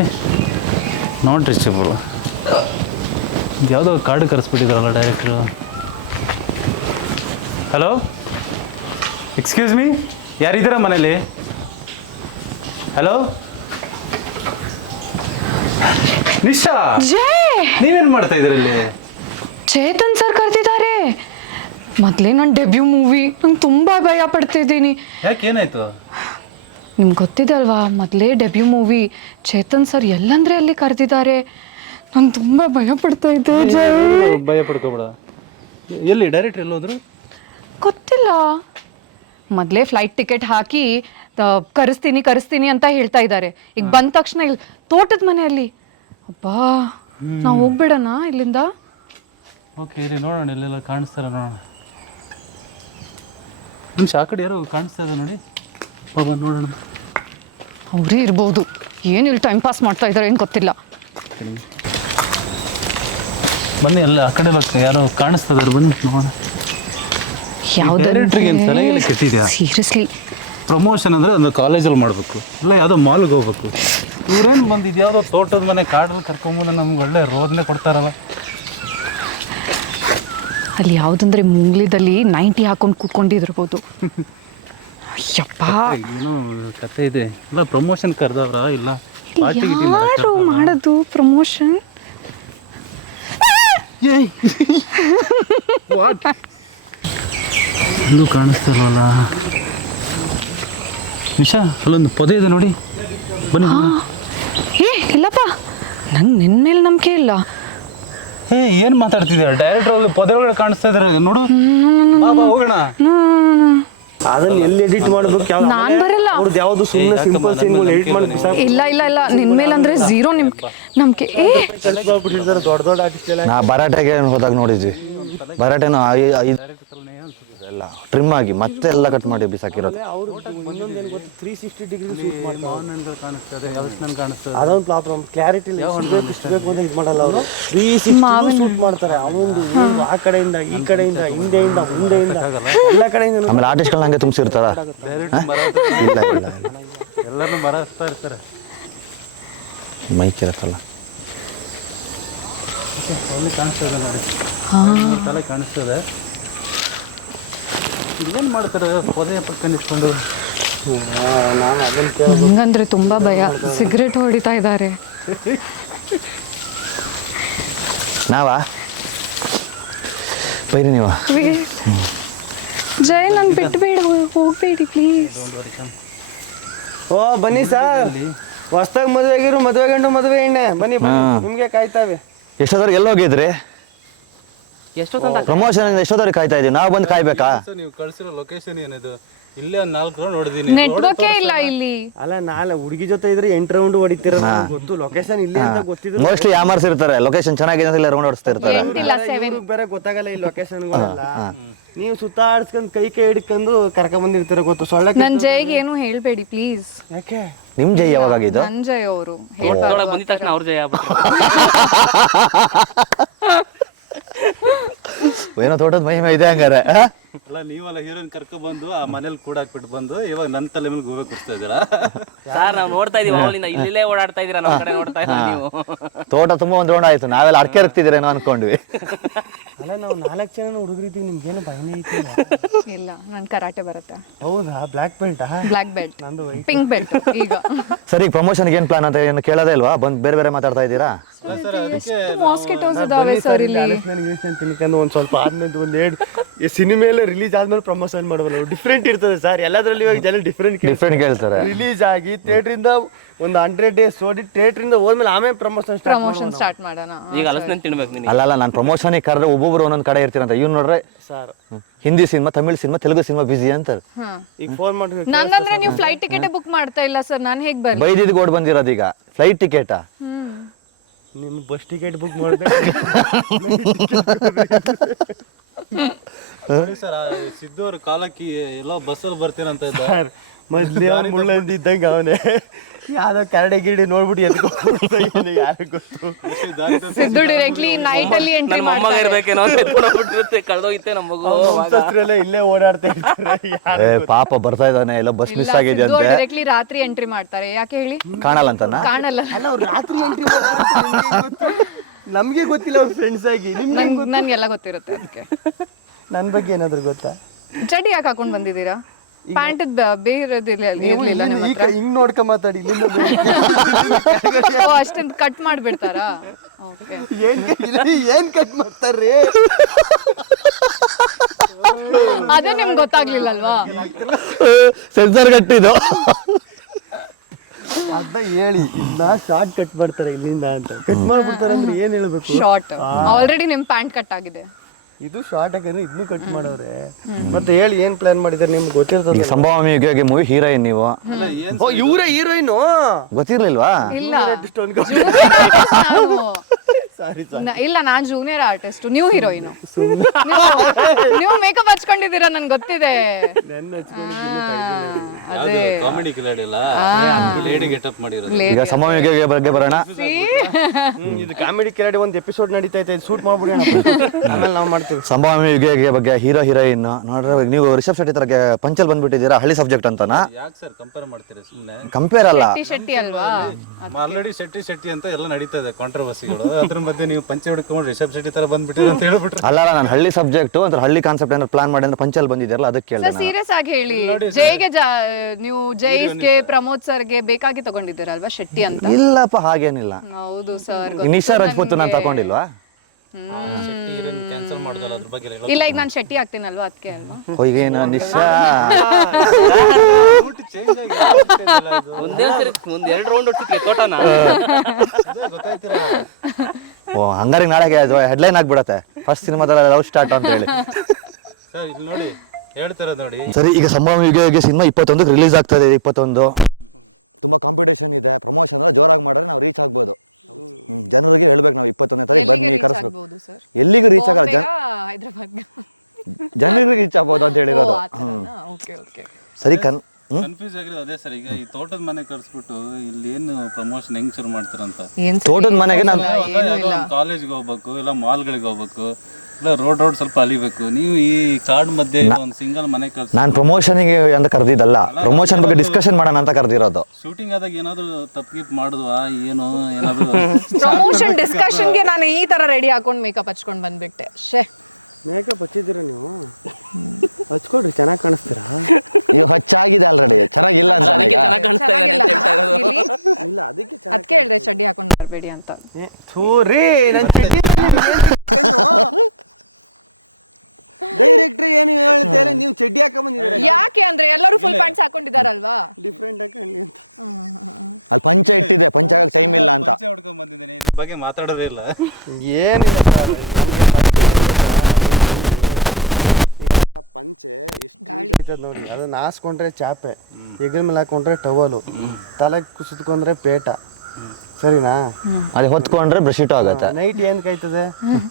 ಛೇ ನೋಡ್ರಿ ಚಿಬ್ರು ಯಾವುದೋ ಕಾರ್ಡ್ ಕರೆಸ್ಬಿಟ್ಟಿದ್ದಾರಲ್ಲ ಡೈರೆಕ್ಟ್ರು. ಹಲೋ, ಎಕ್ಸ್ಕ್ಯೂಸ್ ಮೀ, ಯಾರಿದ್ದೀರಾ ಮನೇಲಿ? ಹಲೋ ನಿಶಾ, ನೀವೇನು ಮಾಡ್ತಾ ಇದ್ದೀರ ಇಲ್ಲಿ? ಚೇತನ್ ಸರ್ ಕರೆದಿದ್ದಾರೆ. ಮೊದಲೇ ನನ್ನ ಡೆಬ್ಯೂ ಮೂವಿ, ನಂಗೆ ತುಂಬ ಭಯ ಪಡ್ತಿದ್ದೀನಿ. ಯಾಕೆ, ಏನಾಯ್ತು? ನಿಮ್ಗೆ ಗೊತ್ತಿದೆ ಅಲ್ವಾ, ಮೊದಲೇ ಡೆಬ್ಯೂ ಮೂವಿ. ಚೇತನ್ ಸರ್ ಎಲ್ಲಂದ್ರೆ ಅಲ್ಲಿ ಕರೆದಿದ್ದಾರೆ. ನಾನು ತುಂಬ ಭಯ ಪಡ್ತಾ ಇದ್ದೆ. ಭಯ ಪಡ್ಕೋಬೇಡ. ಎಲ್ಲಿ ಡೈರೆಕ್ಟ್ರ್ ಎಲ್ಲೋದ್ರು? ಗೊತ್ತಿಲ್ಲ. ಮೊದಲೇ ಫ್ಲೈಟ್ ಟಿಕೆಟ್ ಹಾಕಿ ಕರೆಸ್ತೀನಿ ಅಂತ ಹೇಳ್ತಾ ಇದ್ದಾರೆ. ಈಗ ಬಂದ ತಕ್ಷಣ ಇಲ್ಲಿ ತೋಟದ ಮನೆಯಲ್ಲಿ. ಅಬ್ಬಾ, ನಾವು ಹೋಗ್ಬೇಡಣ ಇಲ್ಲಿಂದ? ಓಕೆ ಇರಿ, ನೋಡೋಣ ಇಲ್ಲೆಲ್ಲ ಕಾಣಿಸ್ತಾರ ನೋಡೋಣ. ನಿಮಿಷ, ಆ ಕಡೆ ಯಾರೋ ಕಾಣಿಸ್ತಾ ಇದೆ ನೋಡಿ. ಬಾಬಾ ನೋಡೋಣ. ಅವರೇ ಇರ್ಬೋದು. ಏನು ಇಲ್ಲಿ ಟೈಮ್ ಪಾಸ್ ಮಾಡ್ತಾ ಇದ್ದಾರೆ ಏನು ಗೊತ್ತಿಲ್ಲ. ಬನ್ನಿ, ಅಲ್ಲ ಆ ಕಡೆ ಯಾರೋ ಕಾಣಿಸ್ತದಾರೆ, ಬನ್ನಿ ನೋಡೋಣ. ಡೈರೆಕ್ಟ್ರಿಗೆ ಏನು ತಲೆಗೆಲ್ಲ ಕೆಟ್ಟಿದ್ಯಾ? ಸೀರಿಯಸ್ಲಿ, ಪ್ರಮೋಷನ್ ಅಂದರೆ ಒಂದು ಕಾಲೇಜಲ್ಲಿ ಮಾಡಬೇಕು, ಇಲ್ಲ ಯಾವುದೋ ಮಾಲ್ಗೆ ಹೋಗ್ಬೇಕು. ಇವ್ರೇನು ಬಂದಿದ್ದು ಯಾವುದೋ ತೋಟದ ಮನೆ ಕಾಡಲ್ಲಿ ಕರ್ಕೊಂಬಂದು ನಮ್ಗೆ ಒಳ್ಳೆ ರೋದನೆ ಕೊಡ್ತಾರಲ್ಲ. ಅಲ್ಲಿ ಯಾವುದಂದ್ರೆ ಮುಂಗ್ಲಿದಲ್ಲಿ 90 ಹಾಕೊಂಡು ಕೂತ್ಕೊಂಡಿರ್ಬೋದು. ಅಯ್ಯಪ್ಪ, ಏನೋ ಕತೆ ಇದೆ. ಇಲ್ಲ ಪ್ರಮೋಷನ್ ಕರೆದವ್ರ? ಇಲ್ಲ ಯಾರು ಮಾಡೋದು ಪ್ರಮೋಷನ್? ಎಲ್ಲೂ ಕಾಣಿಸ್ತಿಲ್ವಲ್ಲ. ನಿಶಾ, ಅಲ್ಲೊಂದು ಪೊದೆ ಇದೆ ನೋಡಿ, ಬನ್ನಿ. ಇಲ್ಲಪ್ಪ, ನಂಗೆ ನಿನ್ನ ಮೇಲೆ ನಂಬಿಕೆ ಇಲ್ಲ. ಏನು ಮಾತಾಡ್ತಿದ್ದೀರ? ಡೈರೆಕ್ಟರ್ ಅಲ್ಲಿ ಪೊದೆ ಒಳಗಡೆ ಕಾಣಿಸ್ತಾ ಇದಾರೆ ನೋಡು. ಬಾಬಾ ಹೋಗೋಣ. ಅದನ್ನ ಎಲ್ಲಿ ಎಡಿಟ್ ಮಾಡ್ಬೇಕು? ನಾನ್ ಬರಲ್ಲ. ಅವ್ರದ್ದು ಯಾವ್ದು ಸುಮ್ಮನೆ ಸಿಂಪಲ್ ಸೀನ್ಗಳು ಎಡಿಟ್ ಮಾಡ್ಬೇಕು. ಇಲ್ಲ ನಿನ್ ಮೇಲೆ ಅಂದ್ರೆ ಝೀರೋ ನಂಬಿಕೆ. ದೊಡ್ಡ ದೊಡ್ಡ ಆರ್ಟಿಸ್ಟ್ ಎಲ್ಲ ನಾ ಭರಾಟೆಗೆ ಹೋದಾಗ ನೋಡಿದ್ವಿ. ಭರಾಟೆನ ಎಲ್ಲ ಟ್ರಿಮ್ ಆಗಿ ಮತ್ತೆ ಎಲ್ಲ ಕಟ್ ಮಾಡಿ ಬಿಸಾಕಿರೋದು. ಅವರು ಇನ್ನೊಂದೇನು ಗೊತ್ತು, 360 ಡಿಗ್ರಿ ಶೂಟ್ ಮಾಡ್ತಾರೆ. ಕಾಣಿಸ್ತದೆ, ಕಾಣಿಸ್ತದೆ. ಅದೊಂದು ಪ್ರಾಬ್ಲಮ್, ಕ್ಲಾರಿಟಿ ಇಲ್ಲ. ಇಷ್ಟು ಬೇಕು ಅಂತ ಇದು ಮಾಡಲ್ಲ ಅವರು. 360 ಶೂಟ್ ಮಾಡ್ತಾರೆ. ಅವೊಂದು ಆ ಕಡೆಯಿಂದ ಈ ಕಡೆಯಿಂದ ಹಿಂದೆಯಿಂದ ಮುಂದೆಯಿಂದ ಎಲ್ಲ ಕಡೆಯಿಂದ. ಆಮೇಲೆ ಆರ್ಟಿಸ್ಟ್ಗಳನ್ನ ಹಂಗೆ ತುಂಬಿಸಿರ್ತಾರ. ಇಲ್ಲ ಎಲ್ಲರೂ ಮರೆಸ್ತಾ ಇರ್ತಾರೆ. ಮೈಕ್ ಇರುತ್ತಲ್ಲ, ಕಾಣಿಸ್ತದೆ ನೋಡಿ, ತಲೆ ಕಾಣಿಸ್ತದೆ. ಏನು ಮಾಡ್ತಾರೆ ಪೊದೆ ಪಕ್ಕ ನಿಂತ್ಕೊಂಡು? ನಂಗಂದ್ರೆ ತುಂಬಾ ಭಯ. ಸಿಗರೇಟ್ ಹೊಡಿತಾ ಇದ್ದಾರೆ. ನಾವಾ ಬೈರಿ ನೀವ? ಜೈ, ನನ್ ಬಿಟ್ಬೇಡ, ಹೋಗ್ಬೇಡಿ ಪ್ಲೀಸ್. ಓ ಬನ್ನಿ ಸರ್, ಹೊಸ್ದಾಗಿ ಮದುವೆ ಆಗಿರು, ಮದುವೆ ಗಂಡು ಮದುವೆ ಎಣ್ಣೆ, ಬನ್ನಿ ನಿಮ್ಗೆ ಕಾಯ್ತಾವೆ. ಎಷ್ಟೋದವ್ರಿಗೆ ಎಲ್ಲೋಗಿದ್ರಿ? ಪ್ರಮೋಷನ್ ಎಷ್ಟೋದವ್ರಿಗೆ ಕಾಯ್ತಾ ಇದೀವಿ, ನಾವು ಬಂದು ಕಾಯ್ಬೇಕಾ? ನೀವು ಕಳ್ಸಿರೋ ಲೊಕೇಶನ್ ಏನಿದು? ಇಲ್ಲೇ ಒಂದು 4 ರೌಂಡ್ ಹೊಡೆದಿನಿ. ನೆಟ್ವರ್ಕೇ ಇಲ್ಲ ಇಲ್ಲಿ. ಅಲ್ಲ, ನಾಳೆ ಹುಡುಗಿ ಜೊತೆ ಇದ್ರೆ 8 ರೌಂಡ್ ಹೊಡಿತೀರ ಗೊತ್ತು. ಲೊಕೇಶನ್ ಇಲ್ಲಿ ಅಂತ ಗೊತ್ತಿದ್ರು ಮೋಸ್ಟ್ಲಿ ಯಾಮಾರ್ಸಿರ್ತಾರೆ. ಲೊಕೇಶನ್ ಚೆನ್ನಾಗಿದೆ ಅಂತ ಇಲ್ಲ ರೌಂಡ್ ಹೊಡಿಸ್ತಾ ಇರ್ತಾರೆ. ಇವ್ರಿಗೆ ಬೇರೆ ಗೊತ್ತಾಗಲ್ಲ ಈ ಲೊಕೇಶನ್ಗಳೆಲ್ಲ. ನೀವು ಸುತ್ತಾಡ್ಸ್ಕೊಂಡ್ ಕೈ ಹಿಡ್ಕೊಂಡು ಕರ್ಕೊಂಡ್ ಬಂದಿರ್ತೀರ ಗೊತ್ತು. ಸೊಳ್ಳೆ ನನ್ ಜೈಗೆ ಏನು ಹೇಳ್ಬೇಡಿ ಪ್ಲೀಸ್. ಯಾಕೆ? ನಿಮ್ ಜೈ ಯಾವಾಗ ಆಗಿದ್ದು? ನನ್ ಜೈ ಅವರು ಬಂದಿದ ತಕ್ಷಣ ಅವ್ರ ಜಯ ಏನೋ ತೋಟದ ಮಹಿಮೆ ಇದೆ ಹಂಗಾರೆ. ಅಲ್ಲ, ನೀವೆಲ್ಲ ಹೀರೋಯಿನ್ ಕರ್ಕೊಂಡ್ ಬಂದು ಆ ಮನೇಲಿ ಕೂಡಾಕ್ಬಿಟ್ಟು ಬಂದು ಇವಾಗ ನನ್ನ ತಲೆ ಮೇಲೆ ಗೋವೆ ಕುಡಿಸ್ತಾ ಇದ್ದೀರಾ? ಸರ್, ನಾವು ನೋಡ್ತಾ ಇದೀವಿ ಅವಳಿಂದ. ಇಲ್ಲೇ ಓಡಾಡ್ತಾ ಇದೀರಾ, ನಮ್ಮ ಕಡೆ ನೋಡ್ತಾ ಇದ್ದೀರಾ ನೀವು. ತೋಟ ತುಂಬಾ ಒಂದ್ ರೌಂಡ್ ಆಯ್ತು, ನಾವೆಲ್ಲ ಅಡಕೆ ಇರ್ತಿದ್ದೀರೇನೋ ಅನ್ಕೊಂಡ್ವಿ. ಅಲ್ಲ, ನಾವು 4 ಜನ ಹುಡುಗರಿದ್ದೀವಿ, ನಿಮ್ಗೇನು ಭಯನೇ ಐತಿ? ಇಲ್ಲ, ನನ್ ಕರಾಟೆ ಬರುತ್ತೆ. ಹೌದಾ? Black belt? ಬ್ಲ್ಯಾಕ್ ಬೆಲ್ಟ್, ನಂದು ಪಿಂಕ್ ಬೆಲ್ಟ್. ಈಗ ಸರಿ, ಪ್ರಮೋಷನ್ಗೆ ಏನ್ ಪ್ಲಾನ್ ಅಂತ ಏನು ಕೇಳೋದೇ ಇಲ್ವಾ? ಬಂದು ಬೇರೆ ಮಾತಾಡ್ತಾ ಇದ್ದೀರಾ? ಮಾಸ್ಕಿಟೋಸ್ ಇದಾವೆ ಸರ್ ಇಲ್ಲಿ. ತಿನ್ಕೊಂಡು ಒಂದ್ ಸ್ವಲ್ಪ ಆದ್ಮೇಲೆ ಒಂದೆರಡು ಸಿನಿಮೆಲ್ಲ ರಿಲೀಸ್ ಆದ್ಮೇಲೆ ಪ್ರಮೋಷನ್ ಮಾಡಬಲ್ಲ. ಡಿಫ್ರೆಂಟ್ ಇರ್ತದೆ ಸರ್ ಎಲ್ಲದ್ರಲ್ಲಿ. ಇವಾಗ ಜನ ಡಿಫ್ರೆಂಟ್ ಕೇಳ್ತಾರೆ. ರಿಲೀಸ್ ಆಗಿ ಥಿಯೇಟರ್ ಇಂದ ಒಂದು 100 days ನೋಡಿ ಥಿಯೇಟರ್ ಇಂದ ಹೋದ್ಮೇಲೆ ಆಮೇಲೆ ಪ್ರಮೋಷನ್ ಸ್ಟಾರ್ಟ್ ಮಾಡೋಣ. ಈಗ ಹಲಸಿನ ತಿನ್ಬೇಕು ನೀನು. ಅಲ್ಲ, ನಾನು ಪ್ರಮೋಷನಿಗೆ ಕರೆದ್ರೆ ಒಬ್ಬೊಬ್ರು ಒಂದೊಂದು ಕಡೆ ಇರ್ತೀರಂತ. ಇವ್ನು ನೋಡ್ರೆ sir Hindi cinema, Tamil cinema, Telugu cinema ಬಿಸಿ ಅಂತಾರೆ. ಈಗ ಫೋನ್ ಮಾಡಿ ನಂಗಂದ್ರೆ ನೀವು ಫ್ಲೈಟ್ ಟಿಕೆಟ್ ಬುಕ್ ಮಾಡ್ತಾ ಇಲ್ಲ ಸರ್, ನಾನು ಹೇಗ್ ಬರ್ಲಿ? ಬೈದಿದ್ ಓಡ್ ಬಂದಿರೋದು ಈಗ ಫ್ಲೈಟ್ ಟಿಕೆಟಾ? ನಿಮ್ ಬಸ್ ಟಿಕೆಟ್ ಬುಕ್ ಮಾಡ್ಬೇಕು ಸರ್. ಸಿದ್ದು ಅವ್ರ ಕಾಲಕ್ಕೆ ಎಲ್ಲೋ ಬಸ್ಸಲ್ಲಿ ಬರ್ತೀರಂತ ಇದ್ದ. ಮೊದ್ಲೇ ಮುಳ್ಳಂದಿ ಇದ್ದಂಗೆ ಅವನೇ. ಯಾವ್ದೋ ಕರಡೆ ಗಿರಡಿ ನೋಡ್ಬಿಟ್ಟು ಎದ್ಕೊಂಡು ಯಾರು ಗೊತ್ತು. ಸಿದ್ದು ಡೈರೆಕ್ಟ್ಲಿ ನೈಟ್ ಅಲ್ಲಿ ಎಂಟ್ರಿ ನನ್ನ ಮೊಮ್ಮಗ ಮಾಡ್ತಾರೆ. ಇರ್ಬೇಕೇನೋ ಎತ್ಕೊಂಡೋಗ್ಬಿಟ್ಟಿರುತ್ತೆ, ಕಳ್ದೋಗಿತ್ತೆ ನಮ್ಮ ಮಗು. ಅಷ್ಟರಲ್ಲೇ ಇಲ್ಲೇ ಓಡಾಡ್ತಾ ಇರ್ತಾರೆ. ಏ ಪಾಪ ಬರ್ತಾ ಇದ್ದಾನೆ, ಎಲ್ಲ ಬಸ್ ಮಿಸ್ ಆಗಿದೆ ಅಂತೆ. ಡೈರೆಕ್ಟ್ಲಿ ರಾತ್ರಿ ಎಂಟ್ರಿ ಮಾಡ್ತಾರೆ. ಯಾಕೆ ಹೇಳಿ? ಕಾಣಲ್ಲ ಅಂತನಾ? ಕಾಣಲ್ಲ. ಅಲ್ಲ ಅವ್ರು ರಾತ್ರಿ ಎಂಟ್ರಿ ನಮ್ಗೆ ಗೊತ್ತಿಲ್ಲ, ಅವ್ರ ಫ್ರೆಂಡ್ಸ್ ಆಗಿ. ನನ್ಗೆಲ್ಲ ಗೊತ್ತಿರುತ್ತೆ ಅದಕ್ಕೆ. ನನ್ನ ಬಗ್ಗೆ ಏನಾದ್ರು ಗೊತ್ತಾ? ಚಡ್ಡಿ ಯಾಕೆ ಹಾಕೊಂಡ್ ಬಂದಿದ್ದೀರಾ? ಪ್ಯಾಂಟ್ ಬೇರೆದಿಲ್ಲ ಇರ್ಲಿಲ್ಲ ನಿಮ್ಮ ಹತ್ರ? ಹಿಂಗ್ ನೋಡ್ಕೊಂಡ್ ಮಾತಾಡಿ. ಇಲ್ಲಿಂದ ಓ ಅಷ್ಟೊಂದು ಕಟ್ ಮಾಡ್ಬಿಡ್ತಾರಾ? ಓಕೆ. ಏನ್ ಕಟ್ ಮಾಡ್ತಾರ್ರಿ? ಅದೇ ನಿಮ್ಗೆ ಗೊತ್ತಾಗ್ಲಿಲ್ಲಲ್ವಾ? ಸೆನ್ಸರ್ ಗಟ್ಟಿದು. ಅದ ಹೇಳಿ, ಇದನ್ನ ಶಾರ್ಟ್ ಕಟ್ ಮಾಡ್ತಾರೆ ಇಲ್ಲಿಂದ ಅಂತ. ಕಟ್ ಮಾಡ್ಬಿಡ್ತಾರೆ ಅಂದ್ರೆ ಏನ್ ಹೇಳ್ಬೇಕು? ಶಾರ್ಟ್. ಆಲ್ರೆಡಿ ನಿಮ್ ಪ್ಯಾಂಟ್ ಕಟ್ ಆಗಿದೆ. ಇದು ಶಾರ್ಟ್ ಹಾಕಿದ್ರೆ ಇದನ್ನು ಕಟ್ ಮಾಡವ್ರೆ. ಮತ್ತೆ ಹೇಳಿ, ಏನ್ ಪ್ಲಾನ್ ಮಾಡಿದಾರೆ ನಿಮ್ಗೆ ಗೊತ್ತಿರ್ತದೆ? ಈಗ ಸಂಭಾವನೆಗೆ ಮೂವಿ ಹೀರೋಯಿನ್ ನೀವು. ಇವರೇ ಹೀರೋಯಿನ್ ಗೊತ್ತಿರ್ಲಿಲ್ವಾ? ಇಲ್ಲ ಸಾರಿ ಇಲ್ಲ, ನಾನ್ ಜೂನಿಯರ್ ಆರ್ಟಿಸ್ಟ್, ನೀವು ಹೀರೋಯಿನ್. ನೀವು ಮೇಕಪ್ ಹಚ್ಕೊಂಡಿದ್ದೀರಾ, ನನ್ಗೆ ಗೊತ್ತಿದೆ. ಅದೇ ಕಾಮಿಡಿ ಕಿಲಾಡಿ ಅಲ್ಲ, ಲೇಡಿ ಗೆಟಪ್ ಮಾಡಿರೋದು. ಈಗ ಸಂಭಾವನೆಗೆ ಬಗ್ಗೆ ಬರೋಣ. ಇದು ಕಾಮಿಡಿ ಕಿಲಾಡಿ ಒಂದು ಎಪಿಸೋಡ್ ನಡೀತಾ ಇದೆ, ಶೂಟ್ ಮಾಡ್ಬಿಡಿ ಆಮೇಲೆ ನಾವು ಮಾಡ್ತೀವಿ. ಸಂಭಾವನೆಗೆ ಬಗ್ಗೆ ಹೀರೋ ಹೀರೋಯಿನ್ ನೋಡ್ರೆ ನೀವು ರಿಷಬ್ ಶೆಟ್ಟಿ ತರ ಪಂಚಲ್ ಬಂದ್ಬಿಟ್ಟಿದ್ದೀರಾ, ಹಳ್ಳಿ ಸಬ್ಜೆಕ್ಟ್ ಅಂತನಾ? ಯಾಕೆ ಸರ್ ಕಂಪೇರ್ ಮಾಡ್ತೀರಾ? ಸುಮ್ಮನೆ ಕಂಪೇರ್ ಅಲ್ಲ, ಶೆಟ್ಟಿ ಅಲ್ವಾ? ಆಲ್ರೆಡಿ ಶೆಟ್ಟಿ ಅಂತ ಎಲ್ಲ ನಡೀತಾ ಇದೆ ಕಾಂಟ್ರವರ್ಸಿಗಳು. ಅದ್ರ ಮಧ್ಯೆ ನೀವು ಪಂಚೆ ಹುಡ್ಕೊಂಡು ರಿಷಬ್ ಶೆಟ್ಟಿ ತರ ಬಂದ್ಬಿಟ್ಟಿರ ಅಂತ ಹೇಳ್ಬಿಟ್ರೆ ಅಲ್ಲ ನಾನು ಹಳ್ಳಿ ಸಬ್ಜೆಕ್ಟ್ ಅಂದ್ರೆ ಹಳ್ಳಿ ಕಾನ್ಸೆಪ್ಟ್ ಏನಾದ್ರು ಪ್ಲಾನ್ ಮಾಡಿ ಅಂದ್ರೆ ಪಂಚಲ್ ಬಂದಿದ್ದೀರಲ್ಲ, ಅದಕ್ಕೆ ಕೇಳಿದೆ. ಸೀರಿಯಸ್ ಆಗಿ ಹೇಳಿ, ಜೈಗೆ ನೀವು ಜೈಸ್ಗೆ ಪ್ರಮೋದ್ ಸರ್ಗೆ ಬೇಕಾಗಿ ತಗೊಂಡಿದ್ದೀರಲ್ವಾ ಶೆಟ್ಟಿ ಅಂತ? ಇಲ್ಲಪ್ಪ, ಹಾಗೇನಿಲ್ಲ. ಹೌದು ಸರ್. ನಿಶಾ ರಾಜ್ಪೂತ್ ನಾನು ತಗೊಂಡಿಲ್ವಾ? ಶೆಟ್ಟಿ ಹೀರೋಯಿನ್ ಕ್ಯಾನ್ಸಲ್ ಮಾಡೋದಲ್ಲ, ಅದ್ರ ಬಗ್ಗೆ ಇಲ್ಲ, ಈಗ ನಾನು ಶೆಟ್ಟಿ ಆಗ್ತೀನಲ್ವಾ, ಅದಕ್ಕೆ ಅಲ್ವಾ? ಹೋಗೇನ ನಿಶಾ ಚೇಂಜ್ ಆಗಿ ಒಂದೇ ಸರಿ ಒಂದ್ 2 ರೌಂಡ್ ಹೊಡ್ತಿದ್ವಿ ತೋಟನ. ಗೊತ್ತಾಯ್ತಿರ? ಓ ಹಂಗಾರೆ ನಾಳೆ ಹೆಡ್ಲೈನ್ ಆಗ್ಬಿಡತ್ತೆ, ಫಸ್ಟ್ ಸಿನಿಮಾದಲ್ಲಿ ಲವ್ ಸ್ಟಾರ್ಟ್ ಅಂತ ಹೇಳಿ. ಸರ್ ಇಲ್ಲಿ ನೋಡಿ, ಹೇಳ್ತಿರೋದು ನೋಡಿ. ಸರಿ, ಈಗ ಸಂಭಾವನೆಗೆ ಸಿನಿಮಾ 21ಕ್ಕೆ ರಿಲೀಸ್ ಆಗ್ತದೆ. 21 ಬರಬೇಡಿ ಅಂತ. ಥೂರಿ ನನ್ ಬಗ್ಗೆ ಮಾತಾಡೋದೇ ಇಲ್ಲ. ಏನಿಲ್ಲ ನೋಡಿ, ಅದನ್ನ ಹಾಸ್ಕೊಂಡ್ರೆ ಚಾಪೆ, ಹೆಗಲ ಮೇಲೆ ಹಾಕೊಂಡ್ರೆ ಟವಲು, ತಲೆ ಸುತ್ಕೊಂಡ್ರೆ ಪೇಟ. ಸರಿನಾ? ಅದೇ ಹೊತ್ಕೊಂಡ್ರೆ ಬ್ರಷಿಟ್ ಆಗತ್ತೆ. ನೈಟ್ ಏನ್ ಕಾಯ್ತದೆ?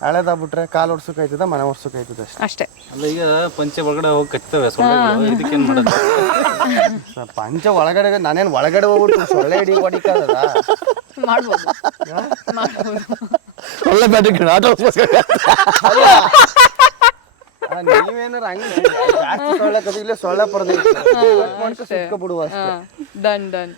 ಹಳೆದಾಗ್ಬಿಟ್ರೆ ಕಾಲು ಒರ್ಸೋಕಾಯ್ತದ, ಮನೆ ಒರ್ಸೋಕಾಯ್ತದೆ ಅಷ್ಟೇ. ಅಲ್ಲ, ಈಗ ಪಂಚೆ ಒಳಗಡೆ ಹೋಗಿ ಕಚ್ತವೆ ಸೊಳ್ಳೆಗಳು, ಇದಕ್ಕೇನ್ ಮಾಡೋದು? ಪಂಚ ಒಳಗಡೆ ನಾನೇನು ಒಳಗಡೆ ಹೋಗ್ಬಿಟ್ಟು ಸೊಳ್ಳೆ ಹಿಡಿ ಹೊಡಿಕಾಗದ? ಮಾಡ್ಬೋದು. ಒಳ್ಳೆ ಬ್ಯಾಟಿಂಗ್ ನೀವೇನಾರ ಹಂಗೆ ಜಾಸ್ತಿ ಸೊಳ್ಳೆ ಕದ ಇಲ್ಲೇ ಸೊಳ್ಳೆ ಪಡೆದ ಸುತ್ಕೊಬಿಡುವ ಅಷ್ಟೇ. Done done.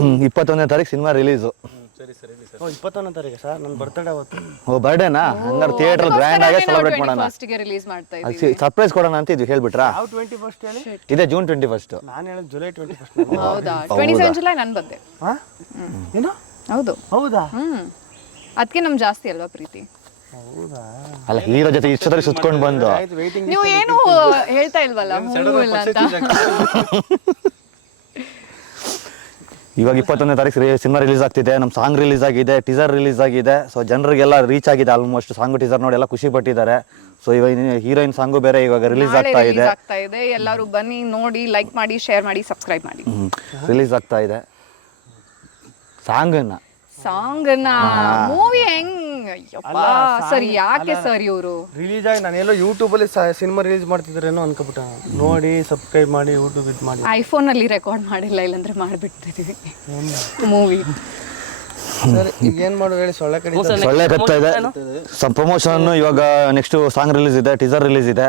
21ನೇ ತಾರೀಕು ಸಿನಿಮಾ ರಿಲೀಸು. ಸರಿ ಸರಿ ಸರ್. 21ನೇ ತಾರೀಕು ಸರ್, ನನ್ನ ಬರ್ತಡೇ ಅವತ್ತು. ಓ ಬರ್ಡೇನಾ? ಹಂಗಾರೆ ಥಿಯೇಟರ್ ಗ್ರ್ಯಾಂಡ್ ಆಗಿ ಸೆಲೆಬ್ರೇಟ್ ಮಾಡೋಣ. ಫಸ್ಟ್ಗೆ ರಿಲೀಸ್ ಮಾಡ್ತಾ ಇದ್ದೀವಿ. ಸರ್ಪ್ರೈಸ್ ಕೊಡೋಣ ಅಂತ ಇದ್ವಿ, ಹೇಳ್ಬಿಟ್ರಾ? ಯಾವ 21st ಹೇಳಿ? ಇದೆ ಜೂನ್ 21. ನಾನು ಹೇಳೋದು ಜುಲೈ 21st. ಹೌದಾ? 27 ಜುಲೈ ನನ್ ಬಂದೆ. ಹಾ ಏನು? ಹೌದು. ಹೌದಾ? ಅದಕ್ಕೆ ನಮ್ ಜಾಸ್ತಿ ಅಲ್ವಾ ಪ್ರೀತಿ? ಹೌದಾ? ಅಲ್ಲ, ಹೀರೋ ಜೊತೆ ಇಷ್ಟೊತ್ತಲ್ಲಿ ಸುತ್ಕೊಂಡು ಬಂದು ಆಯ್ತು, ವೇಟಿಂಗ್. ನೀವು ಏನು ಹೇಳ್ತಾ ಇಲ್ವಲ್ಲ ಹೂ ಇಲ್ಲ ಅಂತ. ಇವಾಗ 21ನೇ ತಾರೀಕು ಸಿನಿಮಾ ರಿಲೀಸ್ ಆಗ್ತಿದೆ. ನಮ್ಮ ಸಾಂಗ್ ರಿಲೀಸ್ ಆಗಿದೆ, ಟೀಸರ್ ರಿಲೀಸ್ ಆಗಿದೆ. ಸೊ ಜನರಿಗೆಲ್ಲ ರೀಚ್ ಆಗಿದೆ ಆಲ್ಮೋಸ್ಟ್. ಸಾಂಗ್ ಟೀಸರ್ ನೋಡಿ ಎಲ್ಲ ಖುಷಿ ಪಟ್ಟಿದ್ದಾರೆ. ಸೊ ಇವಾಗ ಹೀರೋಯಿನ್ ಸಾಂಗು ಬೇರೆ ಇವಾಗ ರಿಲೀಸ್ ಆಗ್ತಾ ಇದೆ. ಎಲ್ಲರೂ ಬನ್ನಿ, ನೋಡಿ, ಲೈಕ್ ಮಾಡಿ, ಶೇರ್ ಮಾಡಿ, ಸಬ್ಸ್ಕ್ರೈಬ್ ಮಾಡಿ. ರಿಲೀಸ್ ಆಗ್ತಾ ಇದೆ ಸಾಂಗನ್ನ. ಮೂವಿ ಹೆಂಗ್ ಅಯ್ಯಪ್ಪ ಸರ್ ಯಾಕೆ ಸರ್ ಇವರು ರಿಲೀಸ್ ಆಗಿ ನಾನೆಲ್ಲೋ ಯೂಟ್ಯೂಬಲ್ಲಿ ಸಿನಿಮಾ ರಿಲೀಸ್ ಮಾಡ್ತಿದ್ರೇನೋ ಅನ್ಕೊಬಿಟ್ಟ. ನೋಡಿ ಸಬ್ಸ್ಕ್ರೈಬ್ ಮಾಡಿ ಯೂಟ್ಯೂಬ್ ಇದು ಮಾಡಿ. ಐಫೋನಲ್ಲಿ ರೆಕಾರ್ಡ್ ಮಾಡಿಲ್ಲ, ಇಲ್ಲಾಂದ್ರೆ ಮಾಡಿಬಿಡ್ತಿದ್ವಿ ಮೂವಿ. ಸರ್ ಈಗ ಏನು ಮಾಡೋ ಹೇಳಿ, ಸೊಳ್ಳೆ ಕಡೆ ಸೊಳ್ಳೆ ಕತ್ತಾ ಇದೆ. ಪ್ರಮೋಷನ್ ಇವಾಗ ನೆಕ್ಸ್ಟ್ ಸಾಂಗ್ ರಿಲೀಸ್ ಇದೆ, ಟೀಸರ್ ರಿಲೀಸ್ ಇದೆ.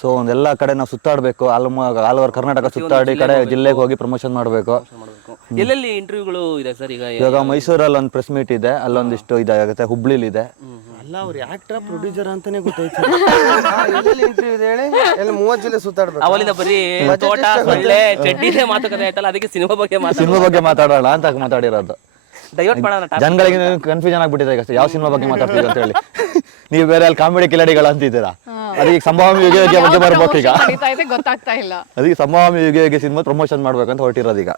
ಸೊ ಒಂದೆಲ್ಲ ಕಡೆ ನಾವು ಸುತ್ತಾಡಬೇಕು, ಆಲ್ ಓವರ್ ಕರ್ನಾಟಕ ಸುತ್ತಾಡಿ ಕಡೆ ಜಿಲ್ಲೆಗೆ ಹೋಗಿ ಪ್ರಮೋಷನ್ ಮಾಡಬೇಕು. ಎಲ್ಲೆಲ್ಲಿ ಇಂಟರ್ವ್ಯೂಗಳು ಇದೆ ಸರ್ ಇವಾಗ ಮೈಸೂರಲ್ಲಿ ಒಂದು ಪ್ರೆಸ್ ಮೀಟ್ ಇದೆ, ಅಲ್ಲೊಂದಿಷ್ಟು ಇದಾಗುತ್ತೆ. ಹುಬ್ಳಿಲಿ ಇದೆ. ಅಲ್ಲ ಅವ್ರು ಆಕ್ಟರ್ ಪ್ರೊಡ್ಯೂಸರ್ ಅಂತಾನೆ ಗೊತ್ತಾಯ್ತು. ಇಂಟರ್ವ್ಯೂ ಇದೆ ಹೇಳಿ, ಎಲ್ಲ 30 ಜಿಲ್ಲೆ ಸುತ್ತಾಡ್ಬೇಕು. ಅವಲಿಂದ ಬರೀ ತೋಟ ಸೊಳ್ಳೆ ಚಡ್ಡಿನೇ ಮಾತುಕತೆ ಆಯ್ತಲ್ಲ, ಅದಕ್ಕೆ ಸಿನಿಮಾ ಬಗ್ಗೆ ಮಾತಾಡೋಣ ಅಂತ ಮಾತಾಡಿರೋದು. ಡೈವರ್ಟ್ ಮಾಡೋಣ. ಜನಗಳಿಗೆ ಕನ್ಫ್ಯೂಷನ್ ಆಗ್ಬಿಟ್ಟಿದೆ ಈಗ, ಯಾವ ಸಿನಿಮಾ ಬಗ್ಗೆ ಮಾತಾಡ್ತೀವಿ ಅಂತ ಹೇಳಿ. ನೀವು ಬೇರೆ ಅಲ್ಲಿ ಕಾಮಿಡಿ ಕಿಲಾಡಿಗಳು ಅಂತಿದ್ದೀರಾ, ಅದಕ್ಕೆ ಸಂಭಾವ್ಯ ಯುಗ ಬಗ್ಗೆ ಬರ್ಬೇಕು ಈಗ. ಗೊತ್ತಾಗ್ತಾ ಇಲ್ಲ, ಅದಕ್ಕೆ ಸಂಭಾವ್ಯ ಯುಗ ಸಿನಿಮಾ ಪ್ರಮೋಷನ್ ಮಾಡ್ಬೇಕಂತ ಹೊರಟಿರೋದು ಈಗ.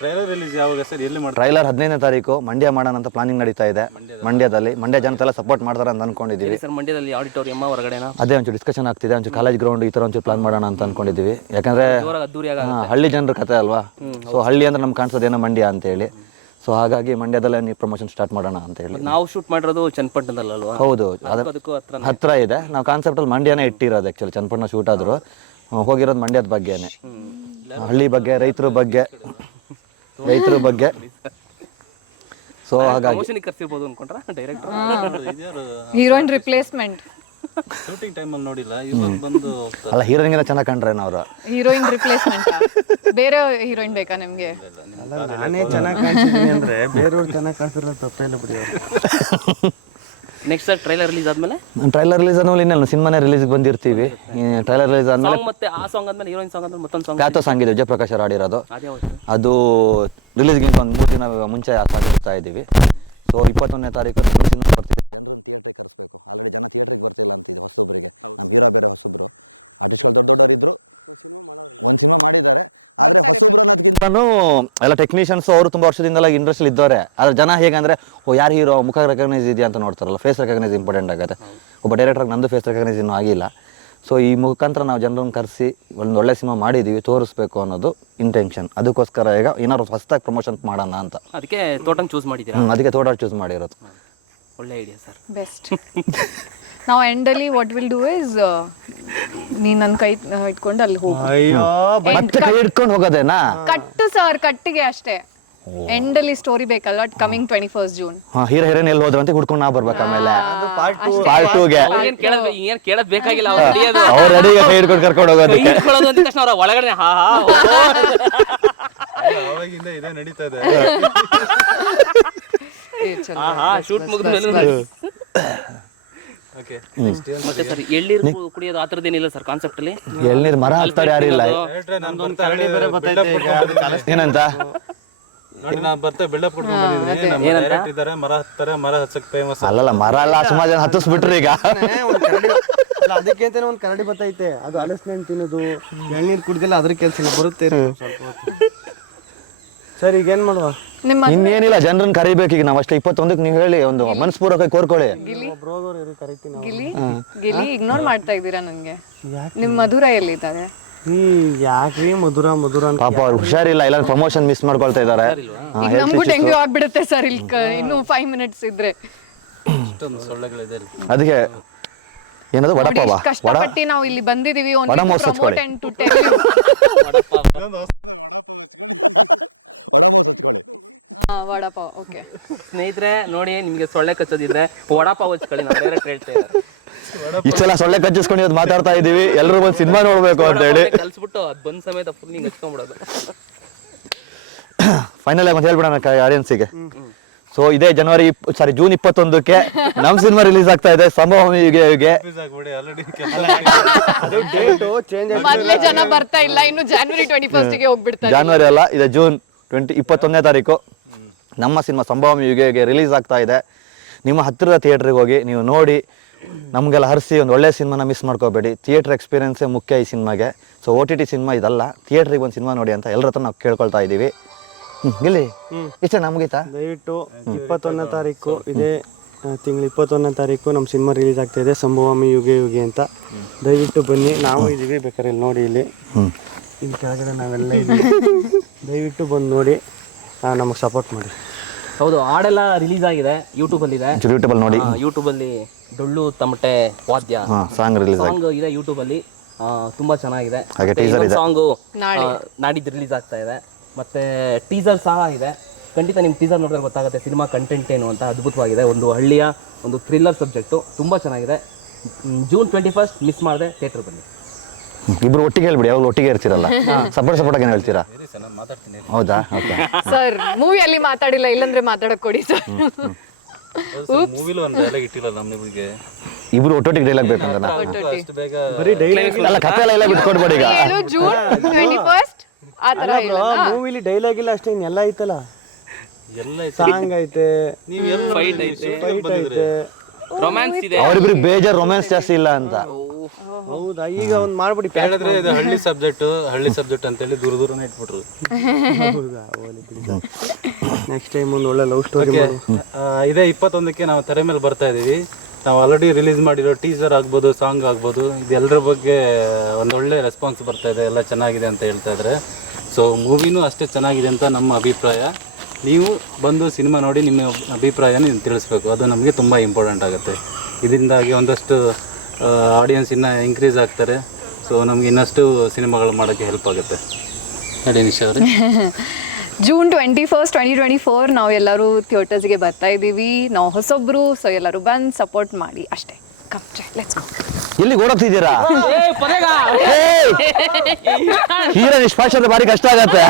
ಟ್ರೈಲರ್ ರಿಲೀಸ್ ಯಾವಾಗ ಸರ್, ಎಲ್ಲಿ ಮಾಡ್ತಾರೆ? ಟ್ರೈಲರ್ 15ನೇ ತಾರೀಕು ಮಂಡ್ಯ ಮಾಡೋಣ ಅಂತ ಪ್ಲಾನಿಂಗ್ ನಡೀತಾ ಇದೆ. ಮಂಡ್ಯದಲ್ಲಿ ಮಂಡ್ಯ ಜನತೆಲ್ಲ ಸಪೋರ್ಟ್ ಮಾಡ್ತಾರೆ ಅಂತ ಅನ್ಕೊಂಡಿದ್ದೀವಿ. ಸರ್ ಮಂಡ್ಯದಲ್ಲಿ ಆಡಿಟೋರಿಯಂ ಹೊರಗಡೆನಾ? ಅದೇ ಒಂಚೂರು ಡಿಸ್ಕಷನ್ ಆಗ್ತಿದೆ, ಒಂಚೂರು ಕಾಲೇಜ್ ಗ್ರೌಂಡ್ ಈ ಥರ ಒಂಚೂರು ಪ್ಲಾನ್ ಮಾಡೋಣ ಅಂತ ಅನ್ಕೊಂಡಿದ್ದೀವಿ. ಯಾಕಂದ್ರೆ ಹಳ್ಳಿ ಜನರ ಕತೆ ಅಲ್ವಾ. ಸೊ ಹಳ್ಳಿ ಅಂದ್ರೆ ನಮ್ಗೆ ಕಾಣಿಸೋದೇನೋ ಮಂಡ್ಯ ಅಂತ ಹೇಳಿ. ಸೊ ಹಾಗಾಗಿ ಮಂಡ್ಯದಲ್ಲೇ ನೀವು ಪ್ರಮೋಷನ್ ಸ್ಟಾರ್ಟ್ ಮಾಡೋಣ ಅಂತ ಹೇಳಿ. ನಾವು ಶೂಟ್ ಮಾಡಿರೋದು ಚನ್ನಪಟ್ಟಣದಲ್ಲಲ್ವಾ? ಹೌದು, ಹತ್ರ ಇದೆ. ನಾವು ಕಾನ್ಸೆಪ್ಟಲ್ಲಿ ಮಂಡ್ಯನೇ ಇಟ್ಟಿರೋದು. ಆ್ಯಕ್ಚುಲಿ ಚನ್ನಪಟ್ಟಣ ಶೂಟ್ ಆದರೂ ಹೋಗಿರೋದು ಮಂಡ್ಯದ ಬಗ್ಗೆನೇ, ಹಳ್ಳಿ ಬಗ್ಗೆ, ರೈತರ ಬಗ್ಗೆ. ಸೊ ಹಾಗಾಗಿ ಕರ್ಸಿರ್ಬೋದು ಅನ್ಕೊಂಡ್ರ ಡೈರೆಕ್ಟರ್. ಹೀರೋಯಿನ್ ರಿಪ್ಲೇಸ್ಮೆಂಟ್ ಶೂಟಿಂಗ್ ಟೈಮಲ್ಲಿ ನೋಡಿಲ್ಲ, ಇವಾಗ ಬಂದು ಅಲ್ಲ, ಹೀರೋಯಿನ್ಗಿಂತ ಚೆನ್ನಾಗಿ ಕಂಡ್ರೆ ಅವ್ರು. ಹೀರೋಯಿನ್ ರಿಪ್ಲೇಸ್ಮೆಂಟ್ ಬೇರೆ ಹೀರೋಯಿನ್ ಬೇಕಾ ನಿಮ್ಗೆ? ಅಲ್ಲ, ನಾನೇ ಚೆನ್ನಾಗಿ ಕಾಣಿಸಿದ್ದೀನಿ ಅಂದ್ರೆ ಬೇರೆಯವ್ರು ಚೆನ್ನಾಗಿ ಕಾಣಿಸಿರೋದು ತಪ್ಪೇಲ್ಲ ಬಿಡಿ. ನೆಕ್ಸ್ಟ್ ಟ್ರೈಲರ್ ರಿಲೀಸ್ ಆದ್ಮೇಲೆ ಇನ್ನೇನು ಸಿನಿಮಾನೇ ರಿಲೀಸ್ಗೆ ಬಂದಿರ್ತೀವಿ. ಟ್ರೈಲರ್ ರಿಲೀಸ್ ಆದ್ಮೇಲೆ ಮತ್ತೆ ಆ ಸಾಂಗ್ ಆದ್ಮೇಲೆ ಹೀರೋಯಿನ್ ಸಾಂಗ್ ಆದ್ಮೇಲೆ ಮತ್ತೊಂದು ಸಾಂಗ್, ಖ್ಯಾತ ಸಾಂಗ್ ಇದೆ, ವಿಜಯಪ್ರಕಾಶ್ ಅವ್ರು ಆಡಿರೋದು. ಅದು ರಿಲೀಸ್ಗೆ ಒಂದು 3 ದಿನ ಮುಂಚೆ ಆ ಸಾಂಗ್ ಇಡ್ತಾ ಇದ್ದೀವಿ. ಸೊ 21ನೇ ತಾರೀಕು ಸಿನಿಮಾ ಬರ್ತೀವಿ. ಎಲ್ಲ ಟೆಕ್ನಿಷಿಯನ್ಸ್ ಅವರು ತುಂಬ ವರ್ಷದಿಂದಲ್ಲ ಇಂಡಸ್ಟ್ರಿಯಲ್ಲಿ ಇದ್ದವರೆ. ಆದ್ರೆ ಜನ ಹೇಗಂದ್ರೆ, ಯಾರು ಹೀರೋ, ಮುಖ ರೆಕಗ್ನೈಸ್ ಇದೆಯಾ ಅಂತ ನೋಡ್ತಾರಲ್ಲ. ಫೇಸ್ ರೆಕಗ್ನೈಸ್ ಇಂಪಾರ್ಟೆಂಟ್ ಆಗುತ್ತೆ. ಒಬ್ಬ ಡೈರೆಕ್ಟರ್ಗೆ ನಂದು ಫೇಸ್ ರೆಕಗ್ನೈಸ್ ಇನ್ನೂ ಆಗಿಲ್ಲ. ಸೊ ಈ ಮುಖಾಂತರ ನಾವು ಜನರನ್ನು ಕರೆಸಿ ಒಂದು ಒಳ್ಳೆ ಸಿನಿಮಾ ಮಾಡಿದ್ದೀವಿ, ತೋರಿಸ್ಬೇಕು ಅನ್ನೋದು ಇಂಟೆನ್ಷನ್. ಅದಕ್ಕೋಸ್ಕರ ಈಗ ಏನಾದ್ರು ಹೊಸದಾಗಿ ಪ್ರಮೋಷನ್ ಮಾಡೋಣ ಅಂತ. ಅದಕ್ಕೆ ತೋಟನ ಚೂಸ್ ಮಾಡಿದ್ದೀರಾ? ಅದಕ್ಕೆ ತೋಟ ಚೂಸ್ ಮಾಡಿರೋದು. ಒಳ್ಳೆ ಐಡಿಯಾ ಸರ್. ಬೆಸ್ಟ್. ನಾವು ಎಂಡಲ್ಲಿ ವಾಟ್ ವಿಲ್ ಡೂ ಇಸ್, ನೀನ್ ನನ್ನ ಕೈ ಇಟ್ಕೊಂಡು ಅಲ್ಲಿ ಹೋಗು. ಅಯ್ಯೋ, ಮತ್ತೆ ಕೈ ಹಿಡ್ಕೊಂಡು ಹೋಗೋದೇನಾ? ಕಟ್ಟು ಸರ್, ಕಟ್ಟಿಗೆ ಅಷ್ಟೇ. ಎಂಡಲ್ಲಿ ಸ್ಟೋರಿ ಬೇಕಲ್ಲ, coming 21st June. Hero heroine ಎಲ್ಲಿ ಹೋದ್ರು ಅಂತ ಹುಡ್ಕೊಂಡು ನಾವು ಬರ್ಬೇಕು. ಆಮೇಲೆ ಪಾರ್ಟ್ 2ಗೆ ಏನ್ ಕೇಳದ್ ಬೇಕಾಗಿಲ್ಲ, ಅವ್ರು ರೆಡಿಗೆ ಕೈ ಹಿಡ್ಕೊಂಡು ಕರ್ಕೊಂಡು ಹೋಗೋದಕ್ಕೆ. ಅಂದ ತಕ್ಷಣ ಅವ್ರ ಒಳಗಡೆ ಅವಾಗಿಂದ ಇದೇ ನಡೀತಾ ಇದೆ. ಶೂಟ್ ಮುಗಿದ್ಮೇಲೆ ಮತ್ತೆ ಸರ್ ಎಳ್ನೀರು ಕುಡಿಯೋದು ಆ ಥರದ್ದೇನಿಲ್ಲ ಸರ್ ಕಾನ್ಸೆಪ್ಟ್ ಅಲ್ಲಿ? ಎಳ್ನೀರು ಮರ ಹಚ್ತಾರೆ ಯಾರಿಲ್ಲ. ಏನಂತ ನೋಡಿ, ನಾನು ಬರ್ತಾ ಬಿಲ್ಡಪ್ ಕೊಡ್ಕೊಂಡು ಬಂದಿದ್ದೀನಿ. ನಮ್ಮ ಡೈರೆಕ್ಟ್ ಇದ್ದಾರೆ, ಮರ ಹತ್ತಾರೆ, ಮರ ಹಚ್ಚಕ್ ಫೇಮಸ್. ಅಲ್ಲಲ್ಲ, ಮರ ಅಲ್ಲ, ಸುಮಾರು ಜನ ಹತ್ತಿಸ್ಬಿಟ್ರಿ ಈಗ. ಅದಕ್ಕೆ ಅಂತಾನೆ ಒಂದು ಕರಡಿ ಬತ್ತೈತೆ, ಅದು ಹಲಸಿನ ತಿನ್ನೋದು, ಎಳ್ನೀರು ಕುಡ್ದಿಲ್ಲ, ಅದ್ರ ಕೆಲಸ ಬರುತ್ತೆ ಸ್ವಲ್ಪ. ಸರ್ ಈಗ ಏನ್ ಮಾಡುವ? ಇನ್ನೇನಿಲ್ಲ, ಜನರನ್ನ ಕರಿಬೇಕು ಈಗ ನಾವು ಅಷ್ಟೇ. 21ಕ್ಕೆ ನೀವು ಹೇಳಿ, ಒಂದು ಮನಸ್ಪೂರ್ವಕ ಕೋರ್ಕೊಳ್ಳಿ. ಗಿಲಿ ಇಗ್ನೋರ್ ಮಾಡ್ತಾ ಇದ್ದೀರಾ ನನ್ಗೆ. ನಿಮ್ ಮಧುರ ಎಲ್ಲಿದ್ದಾರೆ? ಯಾಕ್ರಿ ಮಧುರ ಅಂತ? ಪಾಪ ಅವ್ರು ಹುಷಾರಿಲ್ಲ, ಇಲ್ಲ ಪ್ರಮೋಷನ್ ಮಿಸ್ ಮಾಡ್ಕೊಳ್ತಾ ಇದಾರೆ. ನಮಗೂ ಡೆಂಗ್ಯೂ ಆಗ್ಬಿಡುತ್ತೆ ಸರ್ ಇಲ್ಲಿ ಇನ್ನು 5 minutes ಇದ್ರೆ. ಸೊಳ್ಳೆಗಳಿದೆ. ಅದಕ್ಕೆ ಏನದು ವಡಪಾವ, ಕಷ್ಟಪಟ್ಟು ನಾವು ಇಲ್ಲಿ ಬಂದಿದೀವಿ. ವಡ ಮೋಸಚ್ಕೊಳ್ಳಿ. ವಡಪಾವ್. ಓಕೆ ಸ್ನೇಹಿತರೆ, ನೋಡಿ, ನಿಮ್ಗೆ ಸೊಳ್ಳೆ ಕಚ್ಚೋದಿದ್ರೆ ವಡಪಾವ್ ಹಚ್ಕೊಳ್ಳಿ, ನಾವು ಡೈರೆಕ್ಟ್ ಹೇಳ್ತಾ ಇದ್ದಾರೆ. ಇಷ್ಟೆಲ್ಲ ಸೊಳ್ಳೆ ಕಚ್ಚಿಸ್ಕೊಂಡು ಇವತ್ತು ಮಾತಾಡ್ತಾ ಇದೀವಿ. ಎಲ್ಲರೂ ಬಂದು ಸಿನಿಮಾ ನೋಡ್ಬೇಕು ಅಂತ ಹೇಳಿ ಕಲ್ಸ್ಬಿಟ್ಟು ಅದ್ ಬಂದ್ ಸಮೇತ ಫುಲ್ ಹಿಂಗ್ ಹಚ್ಕೊಂಡ್ಬಿಡೋದು. ಫೈನಲ್ ಆಗಿ ಒಂದು ಹೇಳ್ಬಿಡೋಣ ಆಡಿಯನ್ಸಿಗೆ. ಸೊ ಇದೇ ಜೂನ್ 21ಕ್ಕೆ ನಮ್ ಸಿನಿಮಾ ರಿಲೀಸ್ ಆಗ್ತಾ ಇದೆ, ಸಂಭವ ಯುಗೆ. ಮೊದಲೇ ಜನ ಬರ್ತಾ ಇಲ್ಲ, ಇನ್ನು January 21st ಗೆ ಹೋಗ್ಬಿಡ್ತಾರೆ. ಜಾನ್ವರಿ ಅಲ್ಲ, ಇದೆ ಜೂನ್ 21ನೇ ತಾರೀಕು ನಮ್ಮ ಸಿನಿಮಾ ಸಂಭವ ಯುಗೆ ರಿಲೀಸ್ ಆಗ್ತಾ ಇದೆ. ನಿಮ್ಮ ಹತ್ತಿರದ ಥಿಯೇಟ್ರಿಗೆ ಹೋಗಿ ನೀವು ನೋಡಿ, ನಮಗೆಲ್ಲ ಹರಿಸಿ ಒಂದು ಒಳ್ಳೆ ಸಿನಿಮಾನ ಮಿಸ್ ಮಾಡ್ಕೋಬೇಡಿ. ಥಿಯೇಟ್ರ್ ಎಕ್ಸ್ಪೀರಿಯನ್ಸೇ ಮುಖ್ಯ ಈ ಸಿನಿಮಾಗೆ. ಸೊ OTT ಸಿನಿಮಾ ಇದಲ್ಲ, ಥಿಯೇಟ್ರಿಗೆ ಒಂದು ಸಿನಿಮಾ ನೋಡಿ ಅಂತ ಎಲ್ಲರ ಹತ್ರ ನಾವು ಕೇಳ್ಕೊಳ್ತಾ ಇದ್ದೀವಿ. ಇಲ್ಲಿ ಇಷ್ಟೇ ನಮಗೀತಾ. ದಯವಿಟ್ಟು 21ನೇ ತಾರೀಕು, ಇದೇ ತಿಂಗಳು 21ನೇ ತಾರೀಕು ನಮ್ಮ ಸಿನಿಮಾ ರಿಲೀಸ್ ಆಗ್ತಾ ಇದೆ, ಸಂಭವಾಮಿ ಯುಗೆ ಅಂತ. ದಯವಿಟ್ಟು ಬನ್ನಿ, ನಾವು ಇದ್ದೀವಿ, ಬೇಕಾದ್ರೆ ಇಲ್ಲಿ ನೋಡಿ, ಇಲ್ಲಿ ಕೆಳಗಡೆ ನಾವೆಲ್ಲ ಇದ್ದೀವಿ. ದಯವಿಟ್ಟು ಬಂದು ನೋಡಿ, ನಮಗೆ ಸಪೋರ್ಟ್ ಮಾಡಿ. ಹೌದು ಹಾಡೆಲ್ಲ ರಿಲೀಸ್ ಆಗಿದೆ ಯೂಟ್ಯೂಬಲ್ಲಿ ಇದೆ. ಯೂಟ್ಯೂಬಲ್ಲಿ ನೋಡಿ. ಯೂಟ್ಯೂಬಲ್ಲಿ ಡೊಳ್ಳು ತಮಟೆ ವಾದ್ಯ ಸಾಂಗ್ ರಿಲೀಸ್ ಆಗಿ ಸಾಂಗ್ ಇದೆ ಯೂಟ್ಯೂಬಲ್ಲಿ, ತುಂಬಾ ಚೆನ್ನಾಗಿದೆ. ಹಾಗೆ teaser ಇದೆ. ಸಾಂಗು ನಾಡಿದ್ದು ರಿಲೀಸ್ ಆಗ್ತಾ ಇದೆ. ಮತ್ತೆ ಟೀಸರ್ ಸಹ ಇದೆ. ಖಂಡಿತ ನಿಮ್ಗೆ ಟೀಸರ್ ನೋಡಿದ್ರೆ ಗೊತ್ತಾಗುತ್ತೆ ಸಿನಿಮಾ ಕಂಟೆಂಟ್ ಏನು ಅಂತ. ಅದ್ಭುತವಾಗಿದೆ. ಒಂದು ಹಳ್ಳಿಯ ಒಂದು ಥ್ರಿಲ್ಲರ್ ಸಬ್ಜೆಕ್ಟು, ತುಂಬಾ ಚೆನ್ನಾಗಿದೆ. ಜೂನ್ 21 ಮಿಸ್ ಮಾಡದೆ ಥಿಯೇಟರ್ ಬನ್ನಿ. ಇಬ್ರು ಒಟ್ಟಿಗೆ ಹೇಳ್ಬಿಡಿ, ಯಾವಾಗ ಒಟ್ಟಿಗೆ ಇರ್ತೀರಲ್ಲ. ಸಪೋರ್ಟ್ ಏನು ಹೇಳ್ತೀರಾ? ಹೌದಾ? ಓಕೆ ಸರ್ ಮೂವಿಯಲ್ಲಿ ಮಾತಾಡಿಲ್ಲ, ಇಲ್ಲಂದ್ರೆ ಮಾತಾಡಕ್ ಕೊಡಿ ಸರ್. ಮೂವಿಲು ಒಂದು ಡೈಲಾಗ್ ಇಟ್ಟಿಲ್ಲ ನಮ್ಮಿಬ್ರಿಗೆ. ಇಬ್ರು ಒಟ್ಟೊಟ್ಟಿಗೆ ಡೈಲಾಗ್ ಬೇಕಂತ ಅಷ್ಟು ಬೇಗ ಬರೀ ಡೈಲಾಗ್ ಅಲ್ಲ, ಕಥೆ ಎಲ್ಲ ಬಿಟ್ಕೊಡ್ಬೇಡಿ ಈಗ. ಹೇಳು ಜೂನ್ 21 ಆ ಥರ ಹೇಳು. ಮೂವಿಲಿ ಡೈಲಾಗ್ ಇಲ್ಲ ಅಷ್ಟೇ, ಎಲ್ಲ ಐತಲ್ಲ. ಎಲ್ಲ ಸಾಂಗ್ ಐತೆ, ನೀವು ಎಲ್ಲ ಫೈಟ್ ಐತೆ, ಫೈಟ್ ಐತೆ. ರೊಮ್ಯಾನ್ಸ್ ಇದೆ. ಅವ್ರಿಬ್ರಿಗೆ ಬೇಜಾರ್ ರೊಮ್ಯಾನ್ಸ್ ಜಾಸ್ತಿ ಇಲ್ಲ ಅಂತ. ಹೌದಾ? ಈಗ ಒಂದು ಮಾಡ್ಬಿಡಿ. ಹೇಳಿದ್ರೆ ಇದು ಹಳ್ಳಿ ಸಬ್ಜೆಕ್ಟ್ ಅಂತೇಳಿ ದೂರನೇ ಇಟ್ಬಿಟ್ರು. ನೆಕ್ಸ್ಟ್ ಟೈಮ್ ಒಂದು ಒಳ್ಳೆ ಲವ್ ಸ್ಟೋರಿ ಮಾಡಿ. ಇದೇ 21ಕ್ಕೆ ನಾವು ತೆರೆ ಮೇಲೆ ಬರ್ತಾ ಇದೀವಿ. ನಾವು ಆಲ್ರೆಡಿ ರಿಲೀಸ್ ಮಾಡಿರೋ ಟೀಸರ್ ಆಗ್ಬೋದು, ಸಾಂಗ್ ಆಗ್ಬೋದು, ಇದೆಲ್ಲರ ಬಗ್ಗೆ ಒಂದೊಳ್ಳೆ ರೆಸ್ಪಾನ್ಸ್ ಬರ್ತಾ ಇದೆ. ಎಲ್ಲ ಚೆನ್ನಾಗಿದೆ ಅಂತ ಹೇಳ್ತಾ ಇದ್ದಾರೆ. ಸೊ ಮೂವಿನೂ ಅಷ್ಟೇ ಚೆನ್ನಾಗಿದೆ ಅಂತ ನಮ್ಮ ಅಭಿಪ್ರಾಯ. ನೀವು ಬಂದು ಸಿನಿಮಾ ನೋಡಿ ನಿಮ್ಮ ಅಭಿಪ್ರಾಯನ ನೀವು ತಿಳಿಸ್ಬೇಕು. ಅದು ನಮಗೆ ತುಂಬ ಇಂಪಾರ್ಟೆಂಟ್ ಆಗುತ್ತೆ. ಇದರಿಂದಾಗಿ ಒಂದಷ್ಟು ಆಡಿಯನ್ಸ್ ಇನ್ನೂ ಇನ್ಕ್ರೀಸ್ ಆಗ್ತಾರೆ. ಸೊ ನಮ್ಗೆ ಇನ್ನಷ್ಟು ಸಿನಿಮಾಗಳು ಮಾಡೋಕ್ಕೆ ಹೆಲ್ಪ್ ಆಗುತ್ತೆ. ನೋಡಿ ನಿಶಾ ಅವರೇ, ಜೂನ್ 21, 2024 ನಾವು ಎಲ್ಲರೂ ಥಿಯೇಟರ್ಸ್ಗೆ ಬರ್ತಾ ಇದ್ದೀವಿ. ನಾವು ಹೊಸೊಬ್ರು, ಸೊ ಎಲ್ಲರೂ ಬಂದು ಸಪೋರ್ಟ್ ಮಾಡಿ ಅಷ್ಟೇ. Come let's go. ಎಲ್ಲಿ ಓಡೋಗ್ತಿದ್ದೀರಾ? ಹೀರೋ ನಿಷ್ಪಾಕ್ಷ ಭಾರಿ ಕಷ್ಟ ಆಗತ್ತೆ.